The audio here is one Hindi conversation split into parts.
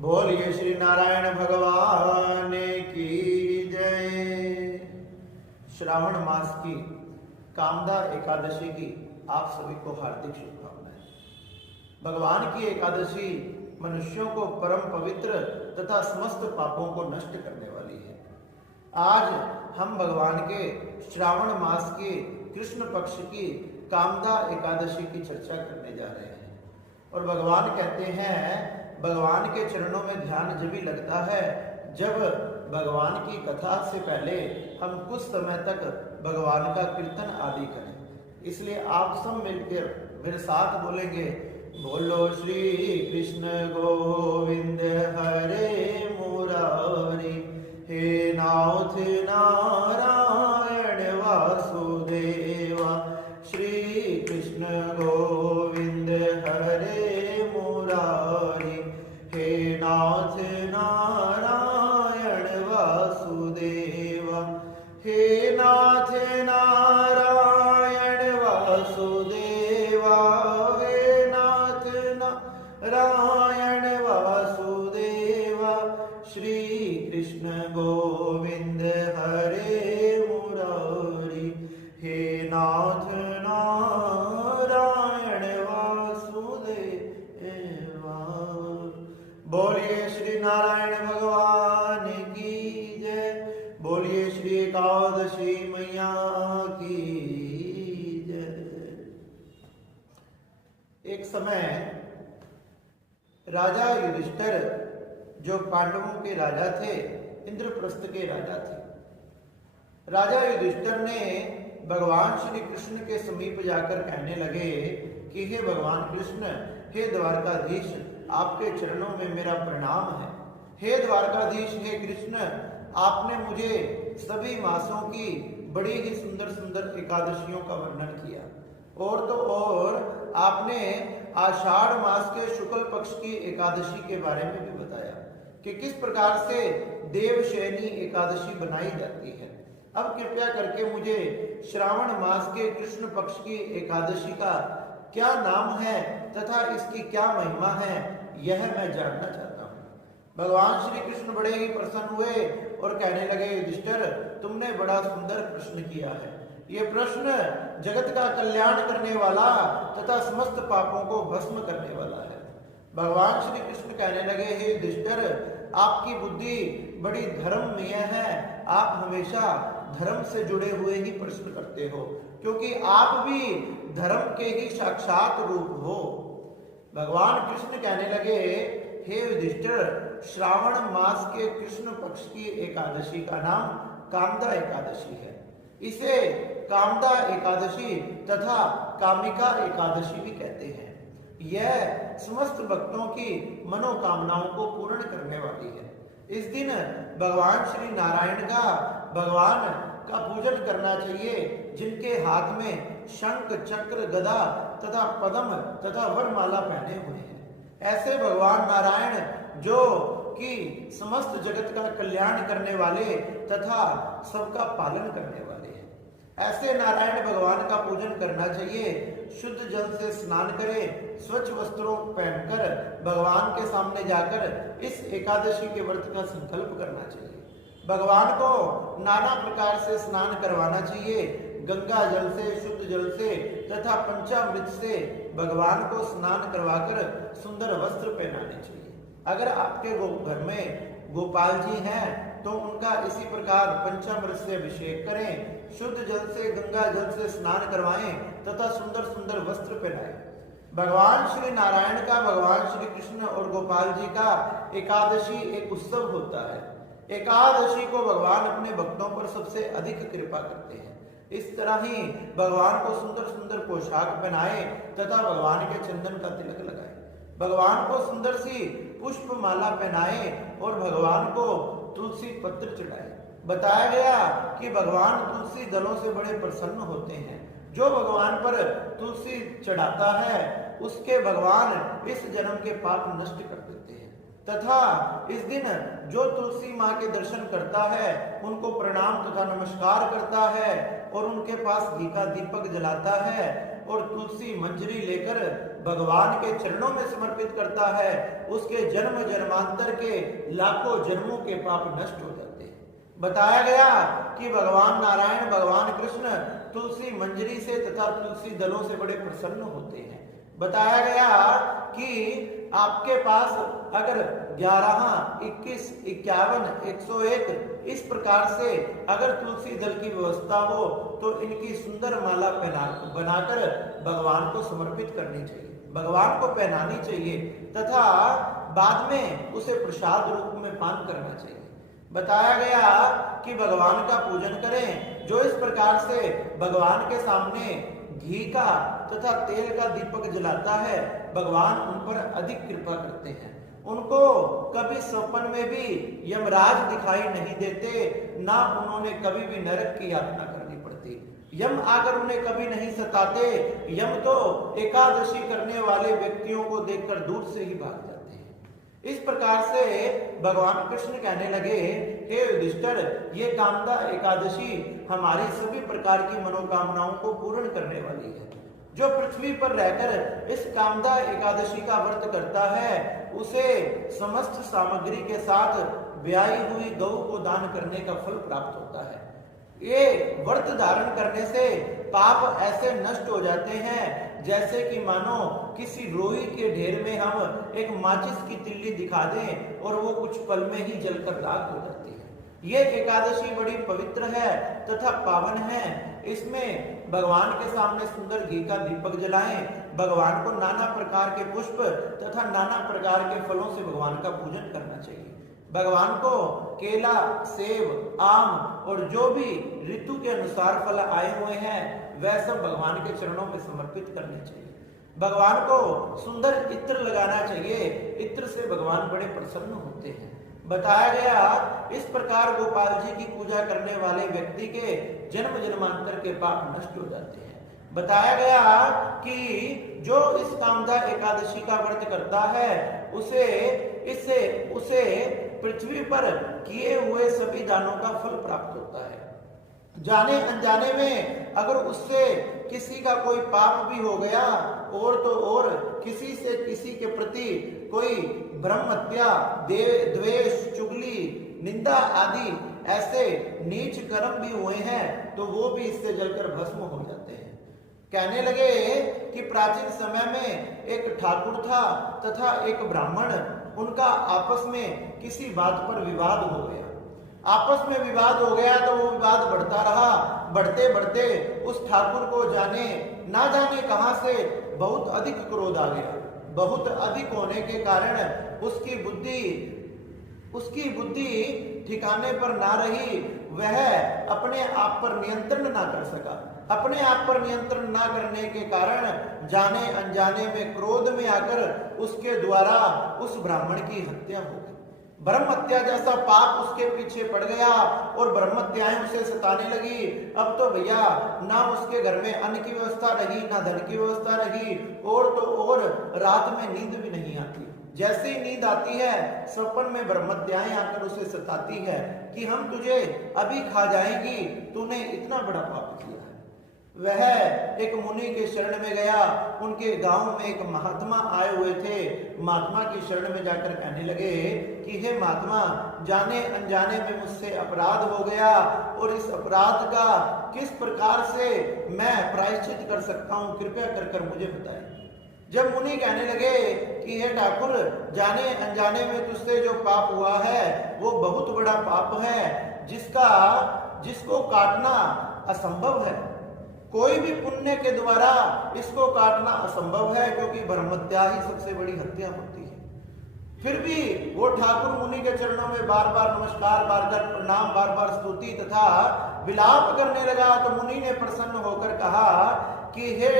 बोलिए श्री नारायण भगवान की जय। श्रावण मास की कामदा एकादशी की आप सभी को हार्दिक शुभकामनाएं। भगवान की एकादशी मनुष्यों को परम पवित्र तथा समस्त पापों को नष्ट करने वाली है। आज हम भगवान के श्रावण मास के कृष्ण पक्ष की कामदा एकादशी की चर्चा करने जा रहे हैं। और भगवान कहते हैं, भगवान के चरणों में ध्यान जब भी लगता है जब भगवान की कथा से पहले हम कुछ समय तक भगवान का कीर्तन आदि करें। इसलिए आप सब मिलकर मेरे साथ बोलेंगे, बोलो श्री कृष्ण गोविंद हरे मुरारी, हे नाथ नारायण वासुदेवा। श्री कृष्ण गोविंद हरे मुरारी, हे नाथ नारायण वासुदेवा। हे नाथ नारायण वासुदेवा, हे नाथ नारायण वासुदेवा। श्री कृष्ण गोविंद हरे मुरारी, हे नाथ नारायण वासुदेवा। बोलिए श्री नारायण भगवान की जय। बोलिए श्री एकादशी मैया की जय। एक समय राजा युधिष्ठिर, जो पांडवों के राजा थे, इंद्रप्रस्थ के राजा थे। राजा युधिष्ठिर ने भगवान श्री कृष्ण के समीप जाकर कहने लगे कि हे भगवान कृष्ण, हे द्वारकाधीश, आपके चरणों में मेरा प्रणाम है। हे द्वारकाधीश, हे कृष्ण, आपने मुझे सभी मासों की बड़ी ही सुंदर सुंदर एकादशियों का वर्णन किया। और तो और आपने आषाढ़ मास के शुक्ल पक्ष की एकादशी के बारे में भी बताया कि किस प्रकार से देवशयनी एकादशी बनाई जाती है। अब कृपया करके मुझे श्रावण मास के कृष्ण पक्ष की एकादशी का क्या नाम है तथा इसकी क्या महिमा है, यह मैं जानना चाहता हूँ। भगवान श्री कृष्ण बड़े ही प्रसन्न हुए और कहने लगे, युधिष्ठिर, तुमने बड़ा सुंदर प्रश्न किया है। ये प्रश्न जगत का कल्याण करने वाला तथा समस्त पापों को भस्म करने वाला है। भगवान श्री कृष्ण कहने लगे, हे युधिष्ठिर, आपकी बुद्धि बड़ी धर्ममय है। आप हमेशा धर्म से जुड़े हुए ही प्रश्न करते हो, क्योंकि आप भी धर्म के ही साक्षात रूप हो। भगवान कृष्ण कहने लगे, हे युधिष्ठिर, श्रावण मास के कृष्ण पक्ष की एकादशी का नाम कामदा एकादशी है। इसे कामदा एकादशी तथा कामिका एकादशी भी कहते हैं। यह समस्त भक्तों की मनोकामनाओं को पूर्ण करने वाली है। इस दिन भगवान श्री नारायण भगवान का पूजन करना चाहिए, जिनके हाथ में शंख, चक्र, गदा तथा पद्म तथा वरमाला पहने हुए हैं। ऐसे भगवान नारायण, जो कि समस्त जगत का कल्याण करने वाले तथा सबका पालन करने वाले हैं, ऐसे नारायण भगवान का पूजन करना चाहिए। शुद्ध जल से स्नान करें, स्वच्छ वस्त्रों पहनकर भगवान के सामने जाकर इस एकादशी के व्रत का संकल्प करना चाहिए। भगवान को नाना प्रकार से स्नान करवाना चाहिए। गंगा जल से, शुद्ध जल से तथा पंचामृत से भगवान को स्नान करवाकर सुंदर वस्त्र पहनाने चाहिए। अगर आपके घर में गोपाल जी हैं तो उनका इसी प्रकार पंचामृत से अभिषेक करें, शुद्ध जल से, गंगा जल से स्नान करवाएं तथा सुंदर सुंदर वस्त्र पहनाएं। भगवान श्री नारायण का, भगवान श्री कृष्ण और गोपाल जी का एकादशी एक उत्सव होता है। एकादशी को भगवान अपने भक्तों पर सबसे अधिक कृपा करते हैं। इस तरह ही भगवान को सुंदर सुंदर पोशाक पहनाए तथा भगवान के चंदन का तिलक लगाए, भगवान को सुंदर सी पुष्प माला पहनाए और भगवान को तुलसी पत्र चढ़ाए। बताया गया कि भगवान तुलसी दलों से बड़े प्रसन्न होते हैं। जो भगवान पर तुलसी चढ़ाता है उसके भगवान इस जन्म के पाप नष्ट कर देते हैं। तथा इस दिन जो तुलसी माँ के दर्शन करता है उनको प्रणाम तथा नमस्कार करता है और उनके पास घी का दीपक जलाता है और तुलसी मंजरी लेकर भगवान के चरणों में समर्पित करता है, उसके जन्म जन्मांतर के लाखों जन्मों के पाप नष्ट हो जाते हैं। बताया गया कि भगवान नारायण, भगवान कृष्ण तुलसी मंजरी से तथा तुलसी दलों से बड़े प्रसन्न होते हैं। बताया गया कि आपके पास अगर 11, 21, 51, 101 इस प्रकार से अगर तुलसी दल की व्यवस्था हो तो इनकी सुंदर माला बनाकर भगवान को समर्पित करनी चाहिए, भगवान को पहनानी चाहिए तथा बाद में उसे प्रसाद रूप में पान करना चाहिए। बताया गया कि भगवान का पूजन करें। जो इस प्रकार से भगवान के सामने घी का तथा तेल का दीपक जलाता है, भगवान उन पर अधिक कृपा करते हैं। उनको कभी सपन में भी यमराज दिखाई नहीं देते, ना उन्होंने कभी भी नरक की यातना करनी पड़ती, यम आकर उन्हें कभी नहीं सताते। यम तो एकादशी करने वाले व्यक्तियों को देखकर दूर से ही भाग जाते हैं। इस प्रकार से भगवान कृष्ण कहने लगे, हे युधिष्ठिर, ये कामदा एकादशी हमारी सभी प्रकार की मनोकामनाओं को पूर्ण करने वाली है। जो पृथ्वी पर रहकर इस कामदा एकादशी का व्रत करता है, उसे समस्त सामग्री के साथ ब्याई हुई गौ को दान करने का फल प्राप्त होता है। ये व्रत धारण करने से पाप ऐसे नष्ट हो जाते हैं जैसे कि मानो किसी रोई के ढेर में हम एक माचिस की तिल्ली दिखा दें और वो कुछ पल में ही जलकर राख हो जाती है। ये एकादशी बड़ी पवित्र है तथा पावन है। इसमें भगवान के सामने सुंदर घी का दीपक जलाएं, भगवान को नाना प्रकार के पुष्प तथा नाना प्रकार के फलों से भगवान का पूजन करना चाहिए। भगवान को केला, सेब, आम और जो भी ऋतु के अनुसार फल आए हुए हैं वह सब भगवान के चरणों में समर्पित करने चाहिए। भगवान को सुंदर इत्र लगाना चाहिए, इत्र से भगवान बड़े प्रसन्न होते हैं। बताया गया इस प्रकार गोपाल जी की पूजा करने वाले व्यक्ति के जन्म जन्मांतर के पाप नष्ट हो जाते हैं। बताया गया कि जो इस कामदा एकादशी का व्रत करता है उसे पृथ्वी पर किए हुए सभी दानों का फल प्राप्त होता है। जाने अनजाने में अगर उससे किसी का कोई पाप भी हो गया और तो और किसी से किसी के प्रति कोई ब्रह्म हत्या, द्वेष, चुगली, निंदा आदि ऐसे नीच कर्म भी हुए हैं तो वो भी इससे जलकर भस्म हो जाते हैं। कहने लगे कि प्राचीन समय में एक ठाकुर था तथा एक ब्राह्मण, उनका आपस में किसी बात पर विवाद हो गया। आपस में विवाद हो गया तो वो विवाद बढ़ता रहा। बढ़ते बढ़ते उस ठाकुर को ना जाने कहां से बहुत अधिक क्रोध आ गया। बहुत अधिक होने के कारण उसकी बुद्धि ठिकाने पर ना रही। वह अपने आप पर नियंत्रण ना कर सका। अपने आप पर नियंत्रण ना करने के कारण जाने अनजाने में क्रोध में आकर उसके द्वारा उस ब्राह्मण की हत्या हो गई। ब्रह्म हत्या जैसा पाप उसके पीछे पड़ गया और ब्रह्म हत्याएं उसे सताने लगी। अब तो भैया ना उसके घर में अन्न की व्यवस्था रही, ना धन की व्यवस्था रही, और तो और रात में नींद भी नहीं आती। जैसे ही नींद आती है सपन में ब्रह्म हत्याएं आकर उसे सताती है कि हम तुझे अभी खा जाएंगी, तूने इतना बड़ा पाप किया है। वह एक मुनि के शरण में गया। उनके गांव में एक महात्मा आए हुए थे। महात्मा की शरण में जाकर कहने लगे कि हे महात्मा, जाने अनजाने में मुझसे अपराध हो गया और इस अपराध का किस प्रकार से मैं प्रायश्चित कर सकता हूं, कृपया कर मुझे बताएं। जब मुनि कहने लगे कि हे ठाकुर, जाने अनजाने में तुझसे जो पाप हुआ है वो बहुत बड़ा पाप है जिसको काटना असंभव है। कोई भी पुण्य के द्वारा इसको काटना असंभव है, क्योंकि ब्रह्म हत्या ही सबसे बड़ी हत्या होती है। फिर भी वो ठाकुर मुनि के चरणों में बार बार नमस्कार, बार बार प्रणाम, बार बार स्तुति तथा विलाप करने लगा। तो मुनि ने प्रसन्न होकर कहा कि हे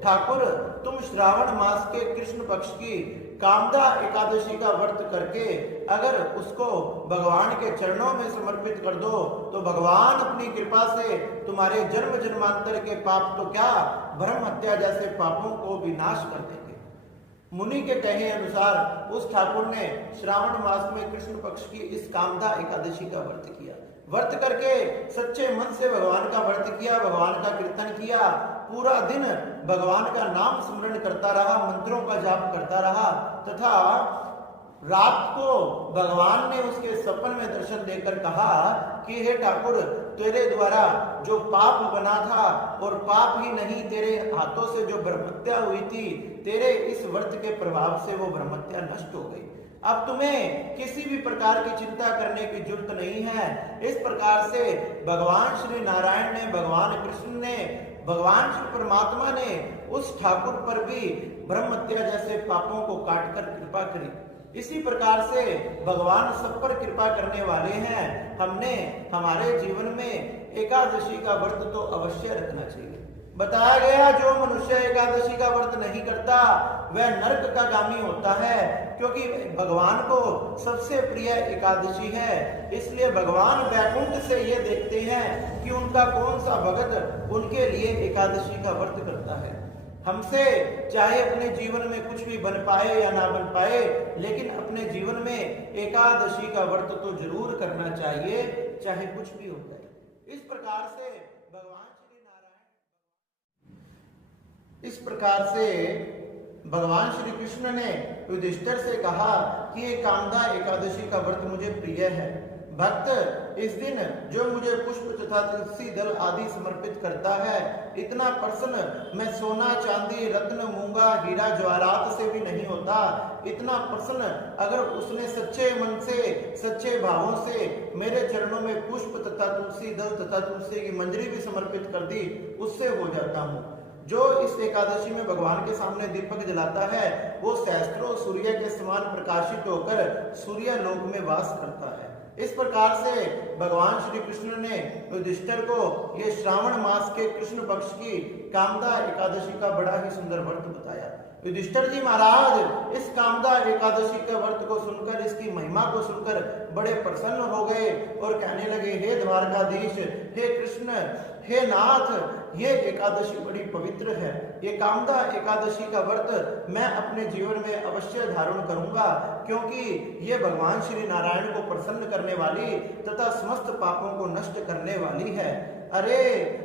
ठाकुर, तुम श्रावण मास के कृष्ण पक्ष की कामदा एकादशी का व्रत करके अगर उसको भगवान के चरणों में समर्पित कर दो तो भगवान अपनी कृपा से तुम्हारे जन्म जन्मांतर के पाप तो क्या, ब्रह्म हत्या जैसे पापों को भी नाश कर देंगे। मुनि के कहे अनुसार उस ठाकुर ने श्रावण मास में कृष्ण पक्ष की इस कामदा एकादशी का व्रत किया। व्रत करके सच्चे मन से भगवान का व्रत किया, भगवान का कीर्तन किया पूरा दिन भगवान का नाम स्मरण करता रहा, मंत्रों का जाप करता रहा तथा रात को भगवान ने उसके सपन में दर्शन देकर कहा कि हे ठाकुर, तेरे द्वारा जो पाप बना था, और पाप ही नहीं, तेरे हाथों से जो ब्रह्मत्या हुई थी, तेरे इस व्रत के प्रभाव से वो ब्रह्मत्या नष्ट हो गई। अब तुम्हें किसी भी प्रकार की चिंता करने की जरूरत नहीं है। इस प्रकार से भगवान श्री नारायण ने, भगवान कृष्ण ने, भगवान श्री परमात्मा ने उस ठाकुर पर भी ब्रह्मत्या जैसे पापों को काटकर कृपा करी। इसी प्रकार से भगवान सब पर कृपा करने वाले हैं। हमने हमारे जीवन में एकादशी का व्रत तो अवश्य रखना चाहिए। बताया गया जो मनुष्य एकादशी का व्रत नहीं करता वह नरक का गामी होता है, क्योंकि भगवान को सबसे प्रिय एकादशी है। इसलिए भगवान वैकुंठ से ये देखते हैं कि उनका कौन सा भगत उनके लिए एकादशी का व्रत करता है। हमसे चाहे अपने जीवन में कुछ भी बन पाए या ना बन पाए, लेकिन अपने जीवन में एकादशी का व्रत तो जरूर करना चाहिए, चाहे कुछ भी हो जाए। इस प्रकार से भगवान श्री कृष्ण ने युधिष्ठिर से कहा कि ये कामदा एकादशी का व्रत मुझे प्रिय है। भक्त इस दिन जो मुझे पुष्प तथा तुलसी दल आदि समर्पित करता है, इतना प्रसन्न मैं सोना चांदी रत्न मूंगा हीरा जवाहरात से भी नहीं होता। इतना प्रसन्न अगर उसने सच्चे मन से, सच्चे भावों से मेरे चरणों में पुष्प तथा तुलसी दल तथा तुलसी की मंजरी भी समर्पित कर दी, उससे हो जाता हूँ। जो इस एकादशी में भगवान के सामने दीपक जलाता है, वो सहस्त्रों सूर्य के समान प्रकाशित होकर सूर्य लोक में वास करता है। इस प्रकार से भगवान श्री कृष्ण ने युधिष्ठिर को ये श्रावण मास के कृष्ण पक्ष की कामदा एकादशी का बड़ा ही सुंदर व्रत बताया। युधिष्ठिर जी महाराज इस कामदा एकादशी के व्रत को सुनकर, इसकी महिमा को सुनकर बड़े प्रसन्न हो गए और कहने लगे, हे द्वारकाधीश, हे कृष्ण, हे नाथ, ये एकादशी बड़ी पवित्र है। ये कामदा एकादशी का व्रत मैं अपने जीवन में अवश्य धारण करूंगा, क्योंकि ये भगवान श्री नारायण को प्रसन्न करने वाली तथा समस्त पापों को नष्ट करने वाली है। अरे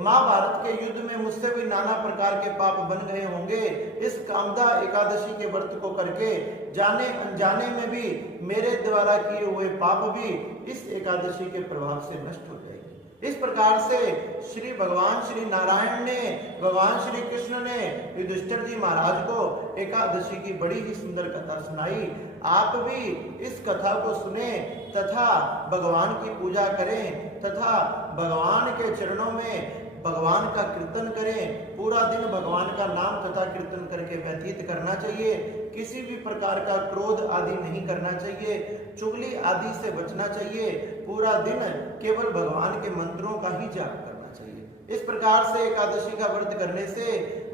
महाभारत के युद्ध में मुझसे भी नाना प्रकार के पाप बन गए होंगे। इस कामदा एकादशी के व्रत को करके जाने अनजाने में भी मेरे द्वारा किए हुए पाप भी इस एकादशी के प्रभाव से नष्ट हो जाएंगे। इस प्रकार से श्री भगवान श्री नारायण ने, भगवान श्री कृष्ण ने युधिष्ठिर जी महाराज को एकादशी की बड़ी ही सुंदर कथा सुनाई। आप भी इस कथा को सुने तथा भगवान की पूजा करें तथा भगवान के चरणों में भगवान का कीर्तन करें। पूरा दिन भगवान का नाम तथा कीर्तन करके व्यतीत करना चाहिए। किसी भी प्रकार का क्रोध आदि नहीं करना चाहिए, चुगली आदि से बचना चाहिए। पूरा दिन केवल भगवान के मंत्रों का ही जाप करना चाहिए। इस प्रकार से एकादशी का व्रत करने से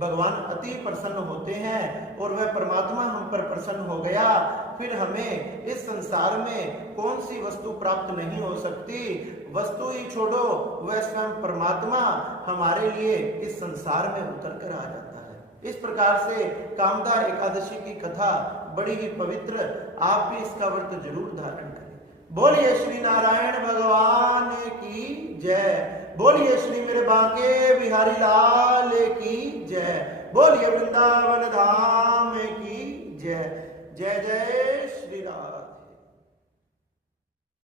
भगवान अति प्रसन्न होते हैं और वह परमात्मा हम पर प्रसन्न हो गया। फिर हमें इस संसार में कौन सी वस्तु प्राप्त नहीं हो सकती। वस्तु ही छोड़ो, वह स्वयं परमात्मा हमारे लिए इस संसार में उतर कर आ जाता है। इस प्रकार से कामदा एकादशी की कथा बड़ी ही पवित्र, आप भी इसका व्रत जरूर धारण करें। बोलिए श्री नारायण भगवान की जय। बोलिए श्री मेरे बांके बिहारी लाल की जय। बोलिए वृंदावन धाम की जय। जय जय श्री राम।